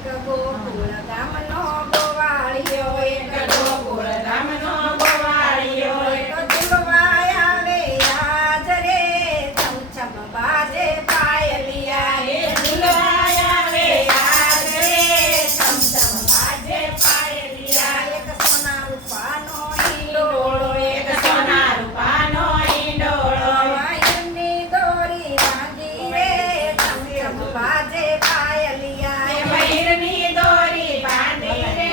એક ગોકુળ ગામનો ગોવાળિયો, એક ગોકુળ ગામનો ગોવાળિયો, એક ઝૂલવાય આવે આજ રે, છમછમ બાજે પાયલિયા. એ ઝૂલવાય આવે આજ રે, છમછમ બાજે પાયલિયા. એક સોના રૂપાનો હિંડોળો, એક સોના રૂપાનો હિંડોળો, વાયરની દોરી બાંધી રે, છમછમ બાજે પાયલિયા. એ મયુરની દોરી બાંધી રે,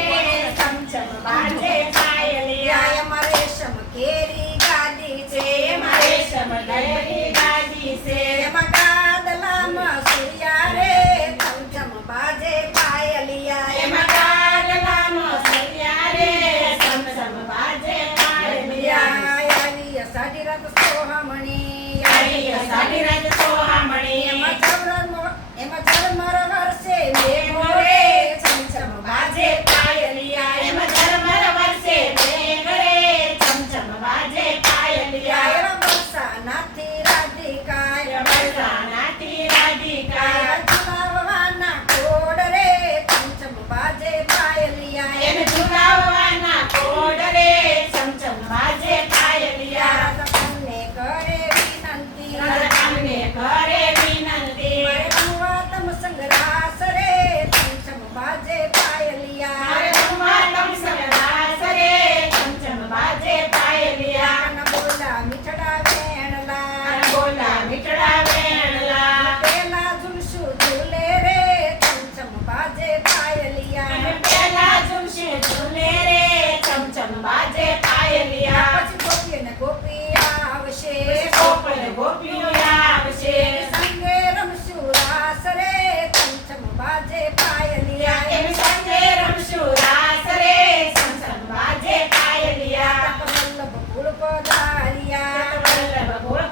છમછમ બાજે પાયલિયા. એમાં રેશમ કેરી ગાદી છે, એમાં રેશમ કેરી ગાદી છે, એમાં ગાદલામાં સૂર્યા રે, છમછમ બાજે પાયલિયા. એમાં ગાદલામાં સૂર્યા રે, છમછમ બાજે પાયલિયા. આવી સાડી રાત સોહામણી, આવી સાડી રાત સોહામણી, એમાં ઝરમર વરસે મેઘો રે, છમછમ બાજે પાયલિયા. એમાં ઝરમર વરસે મેઘ રે, છમછમ બાજે પાયલિયા. એવા બરસાનાથી રાધિકા, બરસાનાથી રાધિકા, ઝુલાવવાના કોડ રે, છમછમ બાજે પાયલિયા. એને ઝુલાવવાના કોડ રે, છમછમ બાજે પાયલિયા. રાધાને કરે વિનંતી, રાધાને કરે વિનંતી, મારે રમવા તમ સંગરાસ રે, છમછમ બાજે પાયલિયા. મારે રમવા તમ સંગરાસ રે, છમછમ બાજે પાયલિયા. કાન બોલા મીઠડા વેણલા, અને બોલા મીઠડા વેણલા, પેલા ઝુલશું ઝૂલે રે, છમછમ બાજે પાયલિયા. અને પેલા ઝુલશે ઝૂલે રે, છમછમ બાજે પાયલિયા. પછી ગોપી ને ગોપી આવશે, ગોપલ ગોપીઓ આવશે, સંગે રમશું રાસ રે, છમછમ બાજે પાયલિયા. એમ સંગે રમશું રાસ રે, છમછમ બાજે પાયલિયા. વલ્લભ કુળ પધાર્યા, વલ્લભ ગોળ